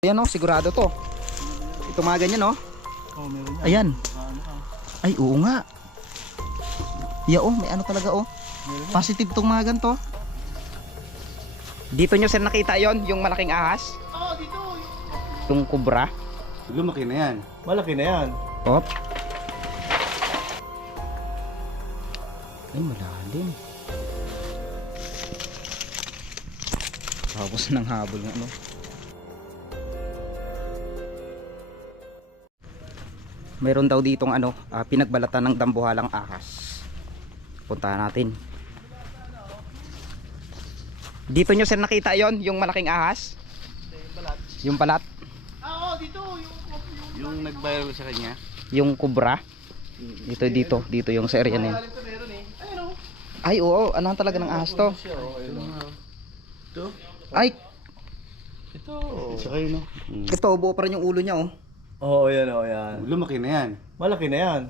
Ayan o, sigurado to. Ito mga ganyan o. Oh, meron yan. Ayan. Ay, oo nga. Yeah, oh, may ano talaga oh. Positive tong mga ganito. Dito nyo sir nakita yon, yung malaking ahas? Oo, dito. Yung kubra. Lumaki na yan. Malaki na yan. Op. Ay, malalim. Tapos ng habol ng ano. Mayroon daw ditong ano, pinagbalatan ng dambuhalang ahas. Puntahan natin. Dito nyo sir nakita yon, yung malaking ahas? Yung balat? Oo, dito. Yung nag-viral sa kanya. Yung kubra? Dito yung sa area na yun. Meron eh. Ayun o. Ay oo, ano talaga ng ahas to? Ito. Ay, Ito. Isa kayo, no? ito buo pa rin yung ulo niya oh. Oo, yan o, yan. Lumaki na yan. Malaki na yan.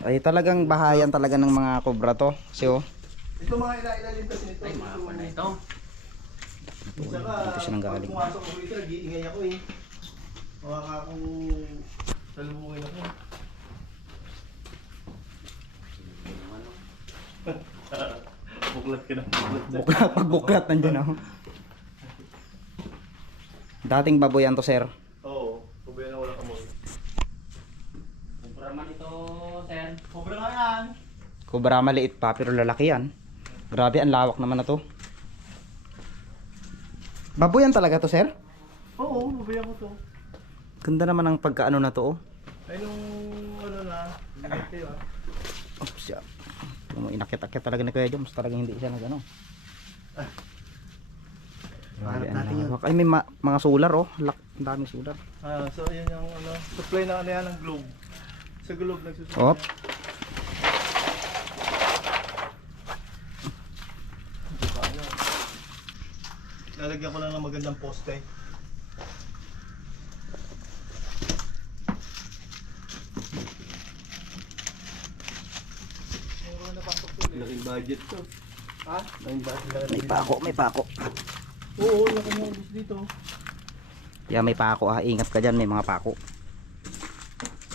Ay talagang bahayan talaga ng mga kubra to. Kasi oh, Ito mga ilalim kasi nito. Ay, mga pa na ito. dito siya nang galing. Pumasok ako dito, nag-iingay ako eh. Mukha ka akong salubungin ako. Buklat ka na. Buklat, pagbuklat nandiyan oh. Dating baboyan to sir. Oo, pabayan na wala ka mo. Kubra man ito, sir. Sobra nga yan. Kubra maliit pa pero lalaki yan. Grabe, ang lawak naman na to. Baboyan talaga to sir? Oo, pabayan ko to. Ganda naman ang pagkaano na to oh. Ay nung ano na, hindi kayo ah. Oops, yeah. Inakit-akit talaga ni Kuya Joms. Talagang hindi siya nag-ano. Grabe, ang lawak. Ay, may mga solar oh. Ang daming solar. Ah, so yan yung ano, supply na ano yan ng globe. Sa globe nagsusupply. Op. Lalagyan ko lang ng magandang poste. Laking budget to. Ha? Laking budget. May pako. Oo, laki mo dito. Yeah, may pako ah. Ingat ka dyan, may mga pako.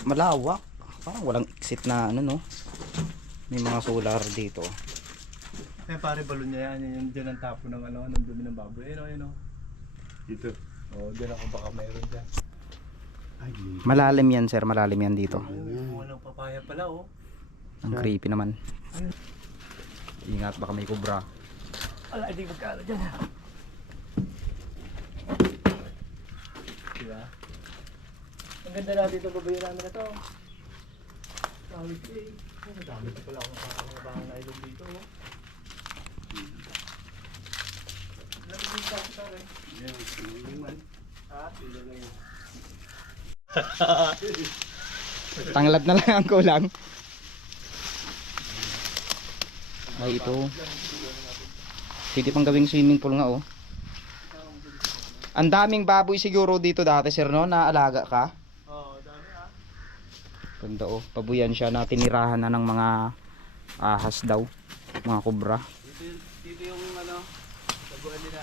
Malawak. Parang walang exit na ano no. May mga solar dito. Eh pare balon niya yan, yung dyan ang tapo ng ano, ng dumi ng baboy. Ayun o. Dito. Oo, dyan ako baka mayroon dyan. Ay, Malalim yan sir, malalim yan dito. Oo, ng papaya pala oh. Ang creepy naman. Ingat baka may kubra. Ala, hindi magkala dyan ha. Diba? Ang ganda na dito babayan namin na to. Tawid eh. Madami pa pala akong nakakabang na ilong dito oh. Lagi din sa kita rin. yan. Yan. Ha? Sila na yun. Tanglad na lang ang kulang. Ay ito. Pwede pang gawing swimming pool nga oh. Ang daming baboy siguro dito dati sir no, na alaga ka. Oo, dami ha. Ganda oh, pabuyan siya na tinirahan na ng mga ahas daw, mga kubra. Dito yung ano, taguan nila.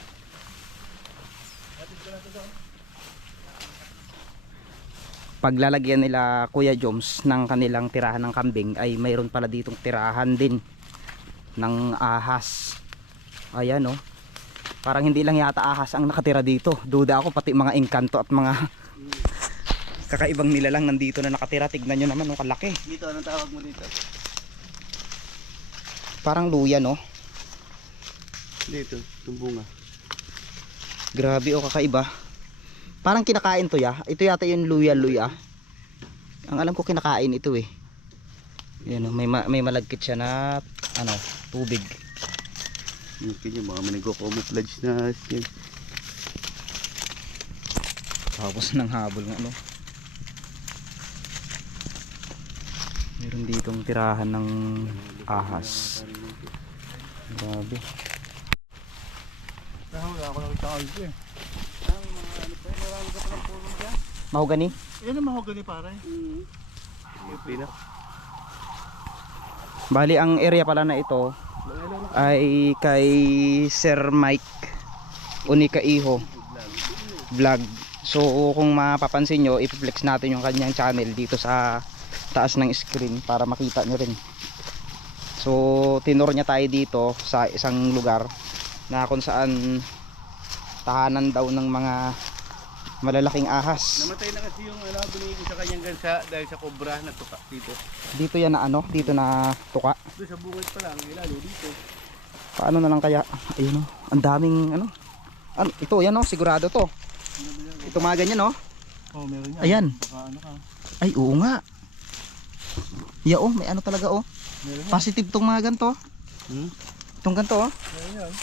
Paglalagyan nila Kuya Joms ng kanilang tirahan ng kambing ay mayroon pala ditong tirahan din ng ahas. Ayan oh. Parang hindi lang yata ahas ang nakatira dito. Duda ako pati mga engkanto at mga kakaibang nilalang nandito na nakatira. Tignan nyo naman oh, kalaki. Dito, anong tawag mo dito? Parang luya no. Dito, tumbunga. Grabe oh, kakaiba. Parang kinakain to ya. Ito yata yung luya. Ang alam ko kinakain ito eh. Yan oh, may malagkit siya na ano, tubig. Mungkin yung mga manigko-camouflage na skin. Tapos ng habol ng ano. Meron ditong tirahan ng ahas. Grabe. Wala ako nakita alto eh. Ang mga ano pa, marami ka palang puno dyan. Mahogani? Yan ang mahogani pare. Yung pinak. Bali ang area pala na ito ay kay Sir Mike Unikaiho vlog. So kung mapapansin nyo, ipiplex natin yung kanyang channel dito sa taas ng screen para makita nyo rin. So tinur niya tayo dito sa isang lugar na kung saan tahanan daw ng mga malalaking ahas. Namatay na kasi yung binigay ko sa kanyang gansa dahil sa cobra na tuka dito. Dito yan na ano, dito na tuka. Doon sa bungad pa lang, lalo dito. Paano na lang kaya? Ayun oh, ang daming ano. Ito yan oh, sigurado to. Ito mga ganyan oh. Oh, meron yan. Ayan. Baka ano ka. Ay oo nga. Yeah oh, may ano talaga oh. Meron yan. Positive tong mga ganto. Itong ganto oh. Meron yan.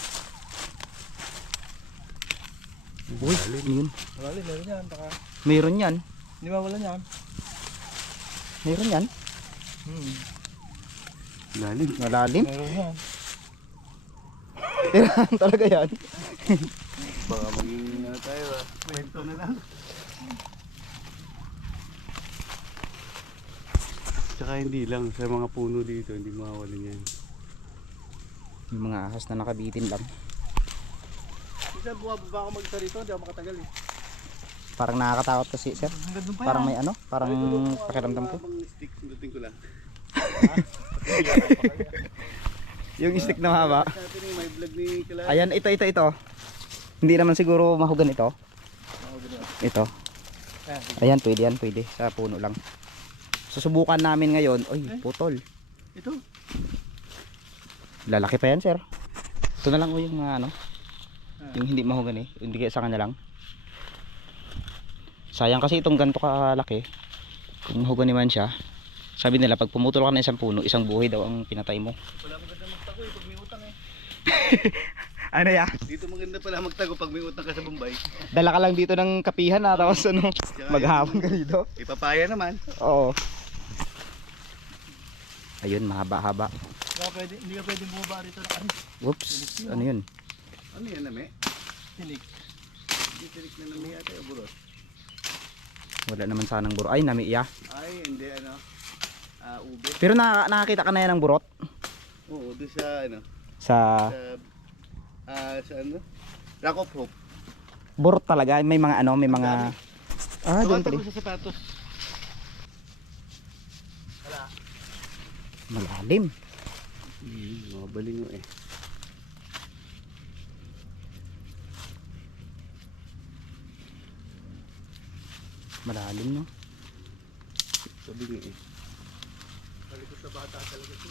Uy, yun. Malalim, meron yan. Baka Mayroon yan. hindi mawalan yan. Mayroon yan. Lalim. Malalim. Meron yan. Tirahan talaga yan. Baka maging tayo kwento na lang. Tsaka hindi lang, sa mga puno dito, hindi mawawalan yan. Yung mga ahas na nakabitin lang. Minsan bumababa ako mag-isa rito, hindi ako makatagal eh. Parang nakakatakot kasi sir. Hanggang doon pa Parang yan. may ano, parang pakiramdam ko. Mga stick, sundutin ko lang. Yung stick na mahaba. Natin yung may vlog ni Kalay. Ayan, ito. Hindi naman siguro mahugan ito. Ito. Ayan, Ayan, pwede yan, pwede. Sa puno lang. Susubukan namin ngayon. Oy, putol. ito. Lalaki pa yan, sir. Ito na lang yung mga ano. Yung hindi mahugan eh. Hindi kaya sa kanya lang. Sayang kasi itong ganito kalaki. Kung mahugan naman siya. Sabi nila pag pumutol ka ng isang puno, isang buhay daw ang pinatay mo. Wala maganda magtago eh, pag may utang eh. Ano ya? Dito maganda pala magtago pag may utang ka sa Bombay. Dala ka lang dito ng kapihan na tapos ano, maghapon ka dito. Ipapaya naman. Oo. Ayun, mahaba-haba. Hindi ka pwedeng bumaba rito ng aris. Whoops, ano yun? Ano yan, Nami? Tinik. Hindi tinik na Nami ate o burot? Wala naman sanang burot. Ay, namiya. Ay, hindi ano. Ube. Pero nakakita ka na yan ng burot? Oo, doon sa ano. Sa Sa ano? Rock of Hope. burot talaga, may mga ano, may mga... Ah, doon Tumatag pala. ko sa sapatos. Malalim. Mga balingo eh. Malalim, no? Sabi nga eh. Balik sa bata talaga ito.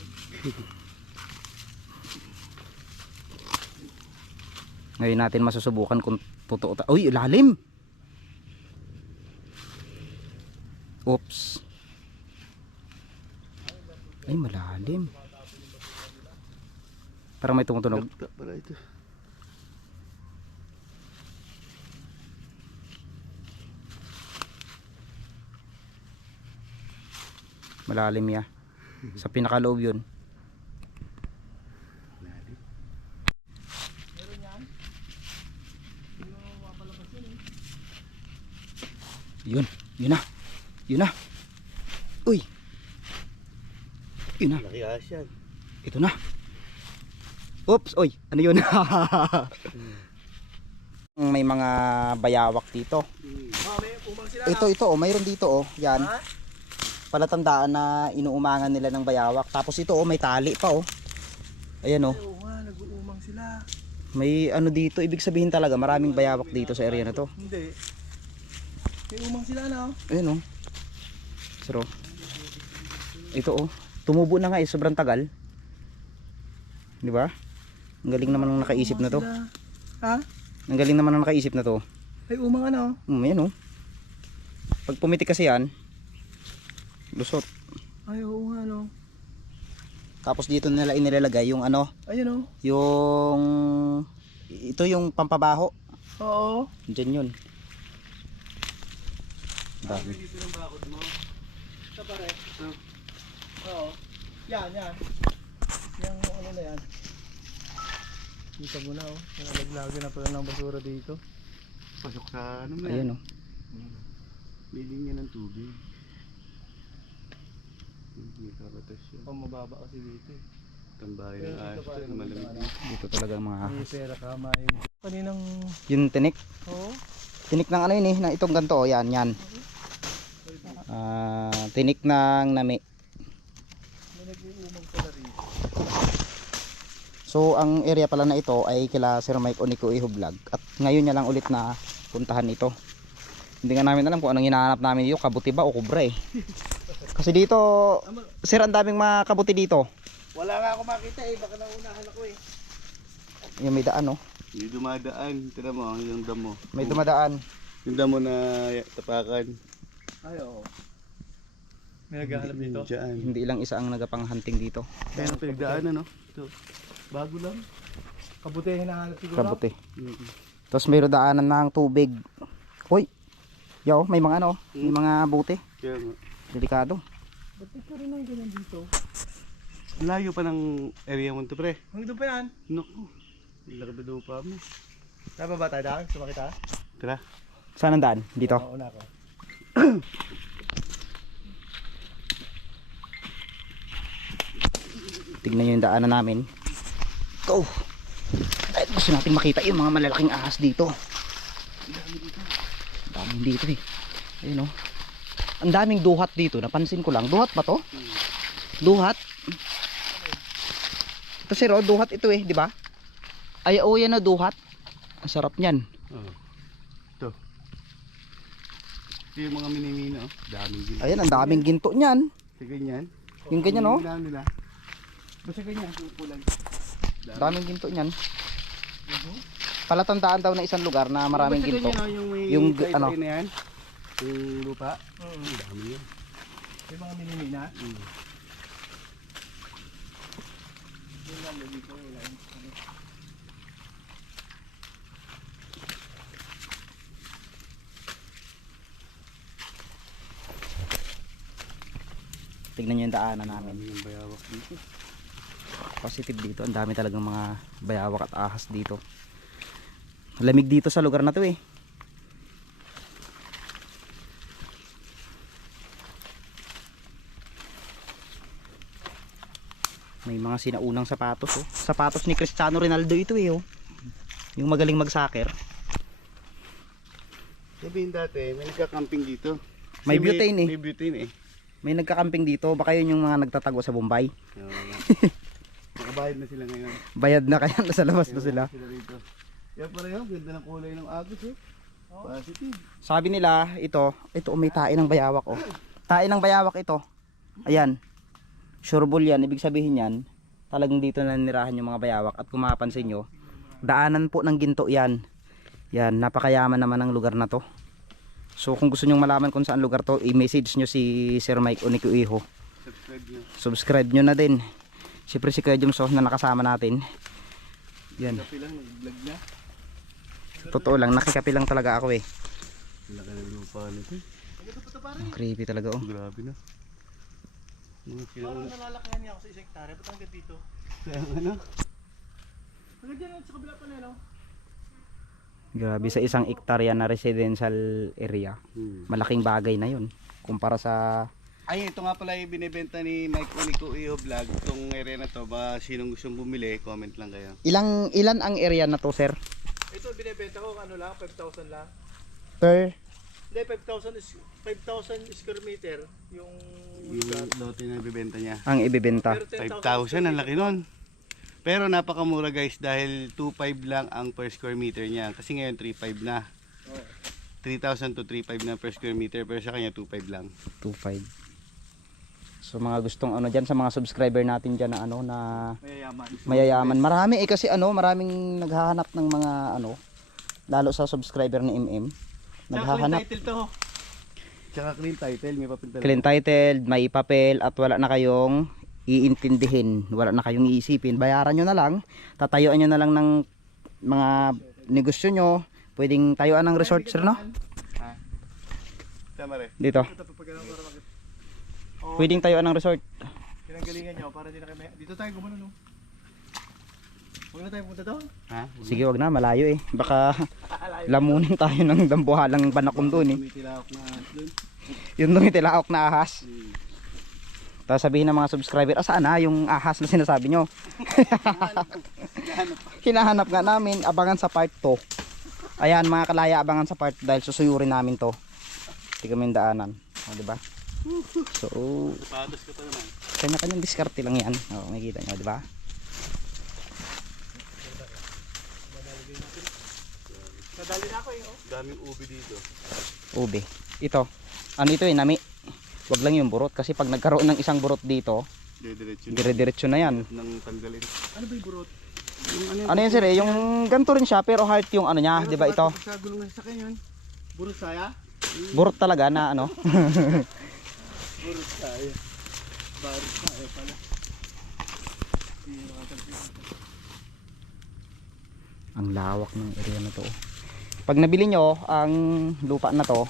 Ngayon natin masusubukan kung totoo. Uy, lalim! Oops. Ay, malalim. Parang may tumutunog. Lapta pala ito. Malalim ya. Sa pinakaloob yun. Yun. Yun na. Yun na. Uy. Yun na. Laki asyan. Ito na. Oops. Oy. Ano yun? May mga bayawak dito. May umang sila. Ito. Oh. Mayroon dito. Oh. Yan. Ha? Palatandaan na inuumangan nila ng bayawak. Tapos ito. Oh. May tali pa. Oh. Ayan. Oh. Oo nga, nag-uumang sila. May ano dito. Ibig sabihin talaga maraming bayawak dito sa area na to. Hindi. May umang sila na oh. Ayan oh. Siro. Ito oh. Tumubo na nga eh. Sobrang tagal. Di ba? Ang galing naman ng nakaisip na to. Sila. Ha? Ang galing naman ng nakaisip na to. May umang ano? Ayan oh. Pag pumitik kasi yan, lusot. Ay oo nga no. Tapos dito nila inilalagay yung ano, Ayun oh. yung ito yung pampabaho. Oo. Diyan yun. Dami. Dito ng bakod mo. Ito pare. Oo. Yan. Yung ano na yan. Kita mo na oh. Nalaglagan na pala ng basura dito. Pasok sa ano na. Ayan oh. May linya ng tubig. May kabatas yun. Oh, mababa kasi dito eh. Tambahay ng Dito aso pa, na malamig. Dito talaga ang mga May pera ka, may... Kaninang... yung tinik. Oo. Tinik ng ano yun eh, na itong ganito, oh, yan, yan. Tinik ng nami. May nag-uumang pala rito. So ang area pala na ito ay kila Sir Mike Onico Iho Vlog. At ngayon niya lang ulit na puntahan ito. Hindi nga namin alam kung anong hinahanap namin dito, kabuti ba o kubra eh. Kasi dito, sir, ang daming mga kabuti dito. Wala nga ako makita eh, baka naunahan ako eh. Yung may daan, no? May dumadaan. Tira mo, yung damo. May dumadaan. Yung damo na tapakan. Ay, oo. May naghahanap dito. Diyan. Hindi lang isa ang nagapang-hunting dito. Pero pinagdaanan, no? Ito. Bago lang. Kabuti yung hinahanap siguro. Kabuti. Tapos mayroon daanan ng tubig. Hoy! Yo, may mga ano, may mga buti. Kaya nga. Delikado. Ba't ito rin ang ganyan dito? Layo pa ng area mo to, pre. Hanggang pa yan. Naku. Laki na pa mo. Tama ba tayo daan? Sumakit ha? Tara. Saan ang daan? Dito. Oo, una ko. Tignan nyo yung daanan namin. Go! Ay, gusto natin makita yung mga malalaking ahas dito. Ang daming dito eh. Ayun oh. Ang daming duhat dito. Napansin ko lang. Duhat ba to? Duhat? Ito sir oh, duhat ito eh, di ba? Ay, oh yan na duhat. Ang sarap niyan. Oh. Ito. Ito yung mga minimina, oh. Daming ginto. Ayan, ang daming ginto niyan. Sa ganyan. Yung ganyan oh. Yung nila. Basta ganyan, pupulan. Daming ginto niyan. Palatandaan daw na isang lugar na maraming Basta ginto. ganyan, oh, yung may Yung kaibahin ano? na yan. Yung lupa. Ang dami yan. Yung mga minimina. Tignan nyo yung daanan namin. Dami yung bayawak dito. Positive dito. Ang dami talagang mga bayawak at ahas dito. Lamig dito sa lugar na to eh. May mga sinaunang sapatos oh. Sapatos ni Cristiano Ronaldo ito eh oh. Yung magaling mag-soccer. Sabihin dati, may nagka-camping dito. May Kasi butane eh. May butane eh. May nagka-camping dito. Baka yun yung mga nagtatago sa Bombay. Nakabayad na sila ngayon. Bayad na kaya nasa labas na sila. Rito. Kaya pareho, ganda ng kulay ng agos eh. Positive. Sabi nila ito may tae ng bayawak oh. Tae ng bayawak ito. Ayan. Sureball yan. Ibig sabihin yan, talagang dito na nirahan yung mga bayawak. At kung mapapansin nyo, daanan po ng ginto yan. Yan, napakayaman naman ng lugar na to. So kung gusto nyo malaman kung saan lugar to, i-message nyo si Sir Mike Onico Iho. Subscribe nyo. Subscribe nyo na din. Siyempre si Kuya Jumso na nakasama natin. Yan. Kapi lang, nag-vlog na. Totoo lang, nakikapi lang talaga ako eh. Laki ng lupa nito eh. Ang creepy talaga oh. Grabe na. Mga Parang sinauna. nalalakayan niya ako sa isang hektare. Ba't hanggang dito? Kaya ano? Hanggang dyan sa kabila pa nila. Grabe sa isang hektarya na residential area. Malaking bagay na yun. Kumpara sa Ay, ito nga pala yung binibenta ni Mike Onico Iho Vlog. Itong area na to, ba sinong gustong bumili, comment lang kayo. ilan ang area na to sir? Ito binibenta ko ano lang, 5,000 lang. Per Hindi, 5,000 square meter yung Yung lote na bibenta niya. ang ibibenta. Pero 5,000, ang laki nun. Pero napakamura guys dahil 2,500 lang ang per square meter niya. Kasi ngayon 3,500 na. 3,000 to 3,500 na per square meter pero sa kanya 2,500 lang. 2.5. So mga gustong ano diyan sa mga subscriber natin diyan na ano na mayayaman. mayayaman. Marami eh kasi ano, maraming naghahanap ng mga ano lalo sa subscriber ni MM. Naghahanap Title to. Tsaka clean title, may papel talaga. clean titled, may papel at wala na kayong iintindihin, wala na kayong iisipin. Bayaran nyo na lang, tatayuan nyo na lang ng mga negosyo nyo. Pwedeng tayuan ng resort sir no? Ha? Tama rin. Dito. Ito papagalan para makita. Pwedeng tayuan ng resort. Pinanggalingan nyo para di na kayo dito tayo gumano no. Huwag na tayo punta doon. Ha? Sige, wag na, malayo eh. Baka lamunin tayo ng dambuhalang banakom doon eh. Tumitilawak na doon. Yung tumitilaok na ahas. Tapos sabihin ng mga subscriber, saan na yung ahas na sinasabi nyo? Hinahanap nga namin, abangan sa part 2. Ayan mga kalaya, abangan sa part dahil susuyurin namin to. Hindi kami yung daanan. O, diba? So, Sapatos ka pa naman. kanya-kanyang diskarte lang yan. O, makikita nyo, diba? Nadali na ako eh. Oh. Daming ubi dito. Ube. Ito. Ano ito nami? Wag lang yung burot kasi pag nagkaroon ng isang burot dito, Diretso dire-diretso na yan. nang tanggalin. Ano ba yung burot? Yung ano Ano yan sir eh, yung ganito rin siya pero heart yung ano niya, di ba ito? Sa gulong ng sakyan yun. Burot saya? Burot talaga na ano. Burot saya. Burot saya pala. Ang lawak ng area na to. Pag nabili nyo ang lupa na to,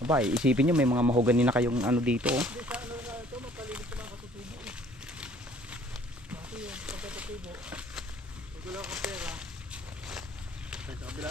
abay, isipin nyo may mga mahogani na kayong ano dito. Oh. Hindi sa ano na ito, mapalinis ko ng katutubo eh. Kasi yung pagkatutubo, pag wala ka pera, Sa kabila.